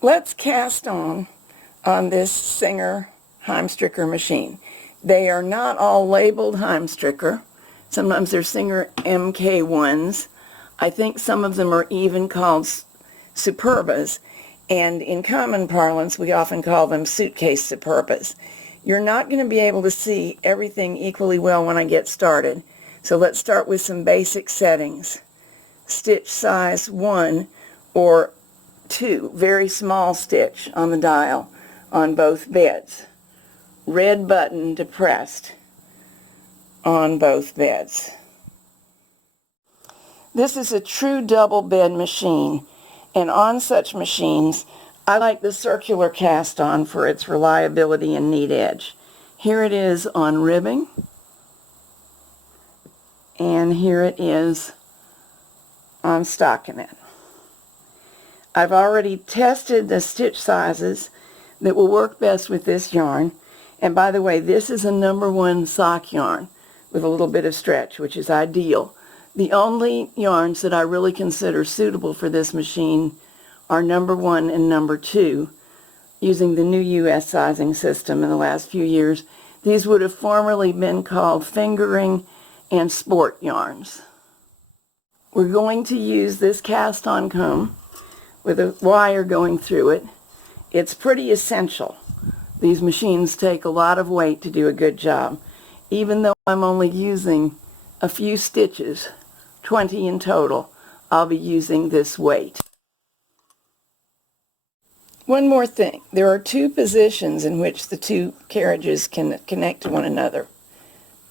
Let's cast on this Singer Heimstricker machine. They are not all labeled Heimstricker. Sometimes they're Singer MK1s. I think some of them are even called Superbas, and in common parlance we often call them Suitcase Superbas. You're not going to be able to see everything equally well when I get started, so let's start with some basic settings. Stitch size 1 or 2, very small stitch on the dial on both beds. Red button depressed on both beds. This is a true double bed machine, and on such machines I like the circular cast on for its reliability and neat edge. Here it is on ribbing, and here it is on stockinette. I've already tested the stitch sizes that will work best with this yarn. And by the way, this is a #1 sock yarn with a little bit of stretch, which is ideal. The only yarns that I really consider suitable for this machine are #1 and #2, using the new U.S. sizing system in the last few years. These would have formerly been called fingering and sport yarns. We're going to use this cast-on comb with a wire going through it. It's pretty essential. These machines take a lot of weight to do a good job. Even though I'm only using a few stitches, 20 in total, I'll be using this weight. One more thing. There are 2 positions in which the 2 carriages can connect to one another.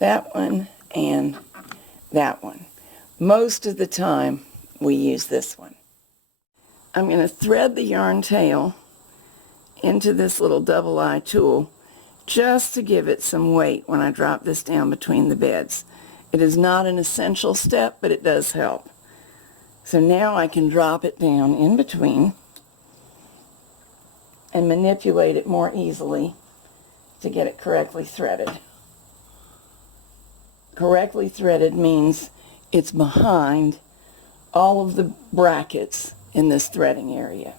That one and that one. Most of the time we use this one. I'm going to thread the yarn tail into this little double eye tool just to give it some weight when I drop this down between the beds. It is not an essential step, but it does help. So now I can drop it down in between and manipulate it more easily to get it correctly threaded. Correctly threaded means it's behind all of the brackets in this threading area.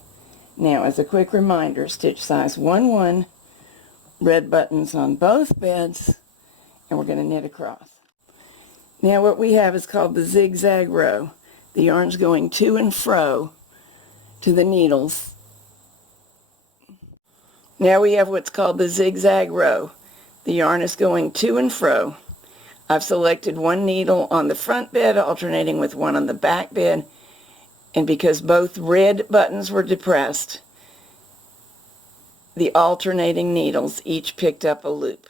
Now, as a quick reminder, stitch size 1-1, red buttons on both beds, and we're going to knit across. Now what we have is called the Zig Zag Row. The yarn's going to and fro to the needles. Now we have what's called the Zig Zag Row. The yarn is going to and fro. I've selected one needle on the front bed, alternating with one on the back bed, and because both red buttons were depressed, the alternating needles each picked up a loop.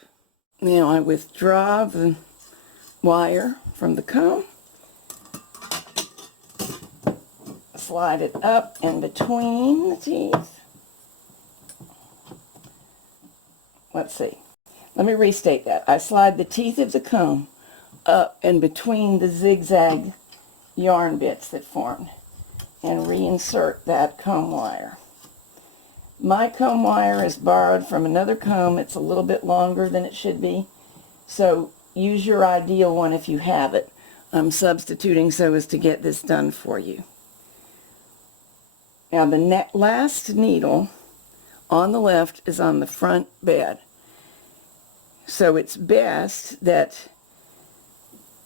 Now I withdraw the wire from the comb, slide it up and between the teeth. Let's see. Let me restate that. I slide the teeth of the comb up and between the zigzag yarn bits that formed and reinsert that comb wire. My comb wire is borrowed from another comb. It's a little bit longer than it should be, so use your ideal one if you have it. I'm substituting so as to get this done for you. Now the last needle on the left is on the front bed. So it's best that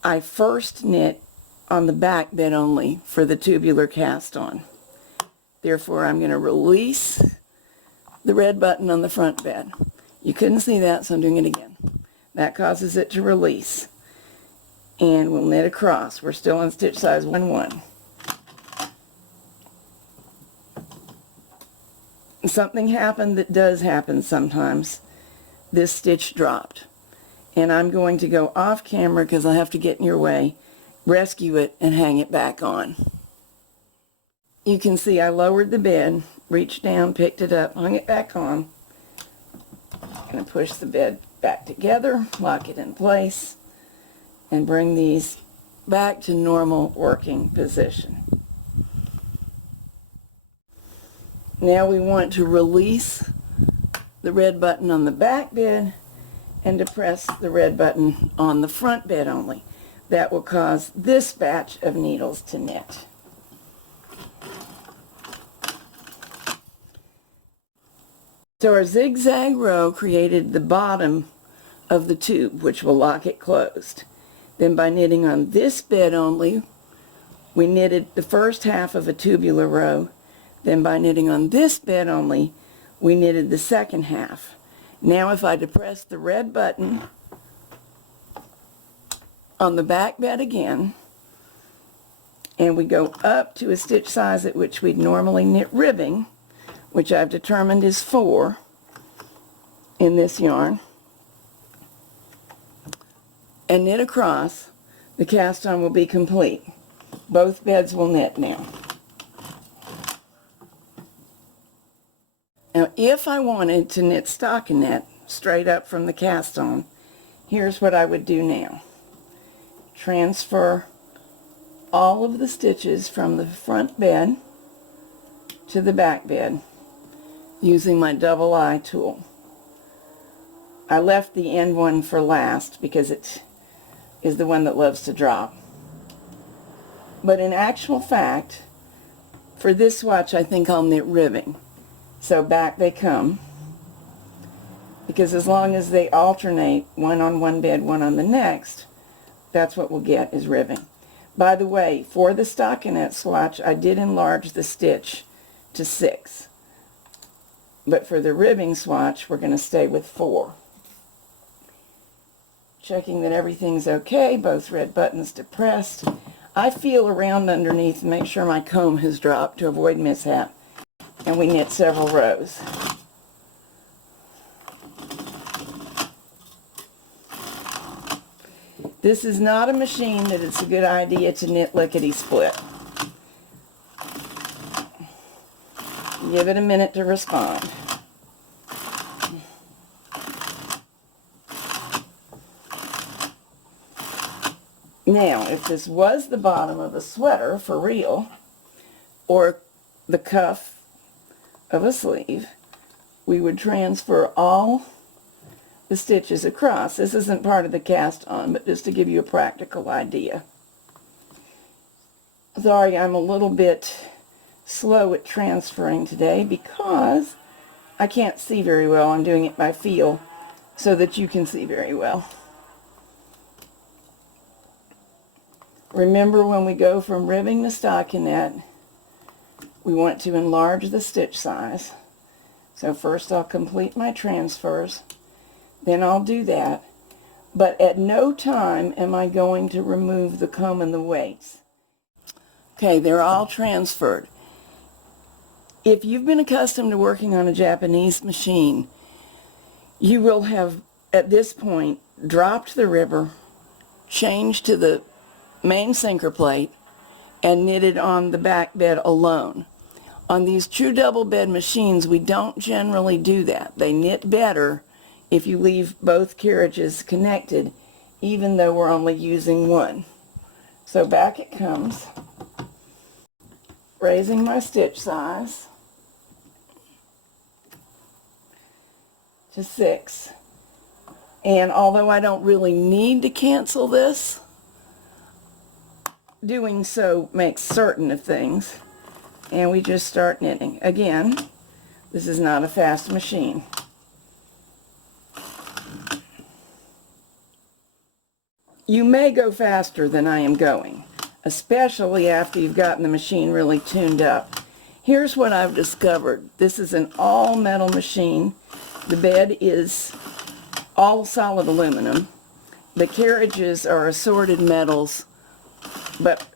I first knit on the back bed only for the tubular cast on. Therefore, I'm going to release the red button on the front bed. You couldn't see that, so I'm doing it again. That causes it to release. And we'll knit across. We're still on stitch size 1-1. Something happened that does happen sometimes. This stitch dropped. And I'm going to go off camera because I have to get in your way, rescue it, and hang it back on. You can see I lowered the bed, reached down, picked it up, hung it back on. I'm going to push the bed back together, lock it in place, and bring these back to normal working position. Now we want to release the red button on the back bed and depress the red button on the front bed only. That will cause this batch of needles to knit. So our Zig Zag Row created the bottom of the tube, which will lock it closed. Then by knitting on this bed only, we knitted the first half of a tubular row. Then by knitting on this bed only, we knitted the second half. Now if I depress the red button on the back bed again, and we go up to a stitch size at which we'd normally knit ribbing, which I've determined is 4 in this yarn, and knit across, the cast on will be complete. Both beds will knit now. Now if I wanted to knit stockinette straight up from the cast on, here's what I would do now. Transfer all of the stitches from the front bed to the back bed using my double eye tool. I left the end one for last because it is the one that loves to drop. But in actual fact, for this swatch I think I'll knit ribbing. So back they come, because as long as they alternate, one on one bed, one on the next, that's what we'll get is ribbing. By the way, for the stockinette swatch, I did enlarge the stitch to 6. But for the ribbing swatch, we're going to stay with 4. Checking that everything's okay, both red buttons depressed. I feel around underneath and make sure my comb has dropped to avoid mishap. And we knit several rows. This is not a machine that it's a good idea to knit lickety-split. Give it a minute to respond. Now, if this was the bottom of a sweater for real, or the cuff of a sleeve, we would transfer all the stitches across. This isn't part of the cast on, but just to give you a practical idea. Sorry, I'm a little bit slow at transferring today because I can't see very well. I'm doing it by feel so that you can see very well. Remember, when we go from ribbing to stockinette, we want to enlarge the stitch size. So first I'll complete my transfers, then I'll do that, but at no time am I going to remove the comb and the weights. Okay, they're all transferred. If you've been accustomed to working on a Japanese machine, you will have at this point dropped the ribber, changed to the main sinker plate, and knitted on the back bed alone. On these true double bed machines, we don't generally do that. They knit better if you leave both carriages connected, even though we're only using one. So back it comes, raising my stitch size to 6. And although I don't really need to cancel this, doing so makes certain of things. And we just start knitting. Again, this is not a fast machine. You may go faster than I am going, especially after you've gotten the machine really tuned up. Here's what I've discovered. This is an all-metal machine. The bed is all solid aluminum. The carriages are assorted metals, but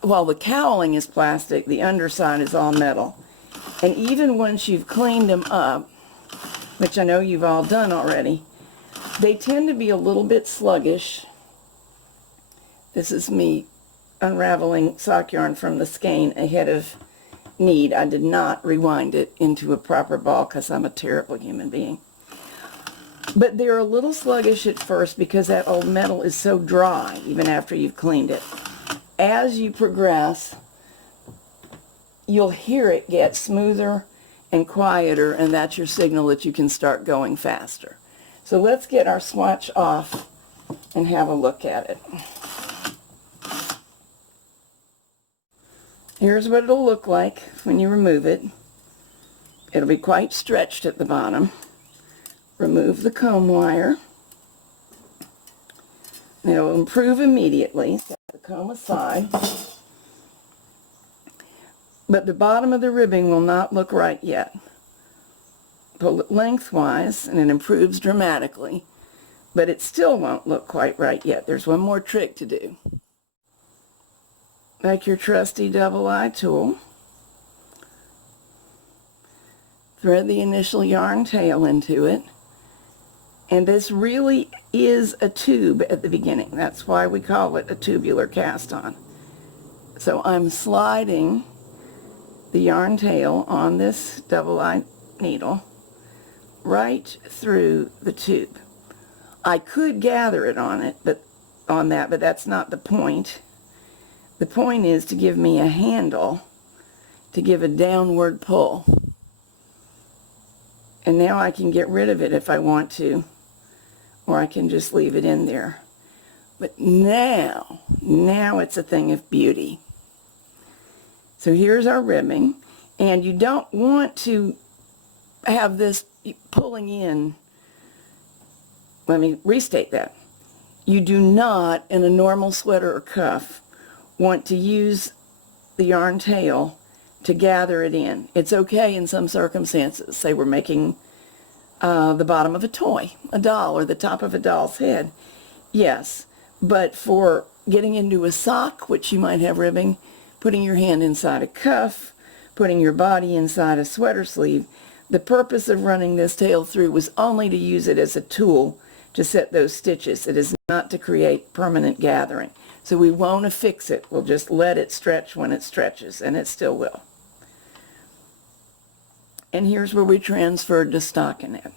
while the cowling is plastic, the underside is all metal. And even once you've cleaned them up, which I know you've all done already, they tend to be a little bit sluggish. This is me unraveling sock yarn from the skein ahead of need. I did not rewind it into a proper ball because I'm a terrible human being. But they're a little sluggish at first because that old metal is so dry even after you've cleaned it. As you progress, you'll hear it get smoother and quieter, and that's your signal that you can start going faster. So let's get our swatch off and have a look at it. Here's what it'll look like when you remove it. It'll be quite stretched at the bottom. Remove the comb wire. And it'll improve immediately. Set the comb aside. But the bottom of the ribbing will not look right yet. Pull it lengthwise and it improves dramatically, but it still won't look quite right yet. There's one more trick to do. Take your trusty double-eye tool, thread the initial yarn tail into it, and this really is a tube at the beginning. That's why we call it a tubular cast-on. So I'm sliding the yarn tail on this double-eye needle right through the tube. I could gather it on it, but that's not the point. The point is to give me a handle to give a downward pull. And now I can get rid of it if I want to, or I can just leave it in there. But now it's a thing of beauty. So here's our ribbing, and you don't want to have this pulling in. Let me restate that. You do not, in a normal sweater or cuff, want to use the yarn tail to gather it in. It's okay in some circumstances. Say we're making the bottom of a toy, a doll, or the top of a doll's head. Yes, but for getting into a sock, which you might have ribbing, putting your hand inside a cuff, putting your body inside a sweater sleeve, the purpose of running this tail through was only to use it as a tool to set those stitches. It is not to create permanent gathering. So we won't affix it. We'll just let it stretch when it stretches, and it still will. And here's where we transferred to stockinette.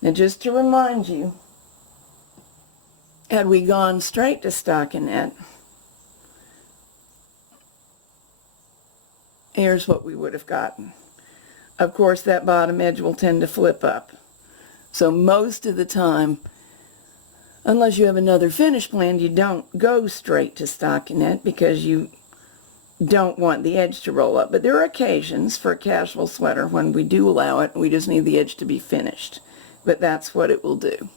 Now just to remind you, had we gone straight to stockinette, here's what we would have gotten. Of course, that bottom edge will tend to flip up. So most of the time, unless you have another finish planned, you don't go straight to stockinette because you don't want the edge to roll up. But there are occasions for a casual sweater when we do allow it, we just need the edge to be finished. But that's what it will do.